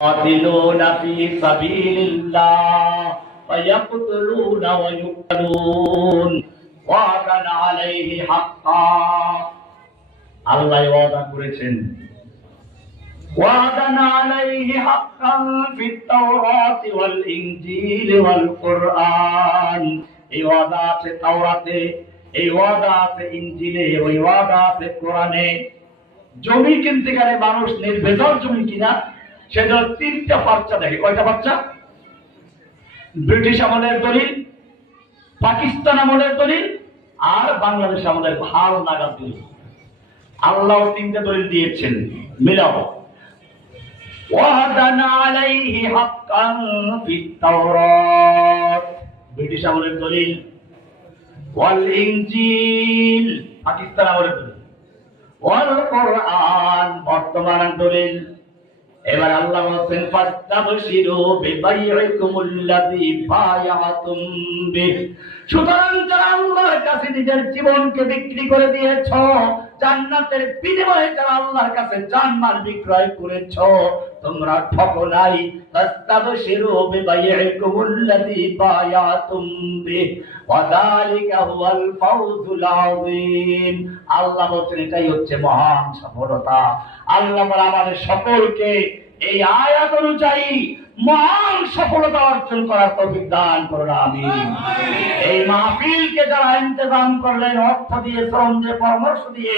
يقاتلون في سبيل الله فيقتلون ويقتلون وعدا عليه حقا আল্লাহ ওয়াদা করেছেন ওয়াদা আলাইহি হাক্কান ফিত তাওরাত ওয়াল ইনজিল ওয়াল কুরআন। এই ওয়াদা আছে তাওরাতে, এই ওয়াদা আছে ইনজিলে, ওই ওয়াদা আছে কোরআনে। জমি কিনতে গেলে মানুষ নির্ভেজাল জমি কিনা, সেটা তিনটা বাচ্চা দেখে। কয়টা বাচ্চা? ব্রিটিশ আমলের দলিল, পাকিস্তান আমলের দলিল, আর বাংলাদেশ আমলের হাল নাগাদ দলিল। আল্লাহ তিনটা দলিল দিয়েছেন, মিলাও। ওয়াদান আলাইহি হাক্কান ফিত তাওরাত, ব্রিটিশ আমলের দলিল, ওয়াল ইনজিল, পাকিস্তান আমলের দলিল, ওয়াল কুরআন, বর্তমান দলিল। এবার আল্লাহ বলেন ফাস্তাবশিরু বিবাইইকুমুল্লাযী বায়াতুম বিহ। সুতরাং যারা আল্লাহর কাছে নিজের জীবনকে বিক্রি করে দিয়েছো, জান্নাতের বিনিময়ে যারা আল্লাহর কাছে জানমাল বিক্রয় করেছো, তোমরা ঠকো নাই। ফাস্তাবশিরু বিবাইইকুমুল্লাযী বায়াতুম বিহ ওয়া যালিকা হুয়াল ফাওজুল আযীম। আল্লাহ বলেন এটাই হচ্ছে মহান সফলতা। আল্লাহ আমাদের সকলকে এই আয়াত অনুযায়ী মহান সফলতা অর্জন করার তৌফিক দান করুন, আমিন। এই মাহফিলকে যারা ইন্তজাম করলেন, অর্থ দিয়ে, শ্রম দিয়ে, পরামর্শ দিয়ে,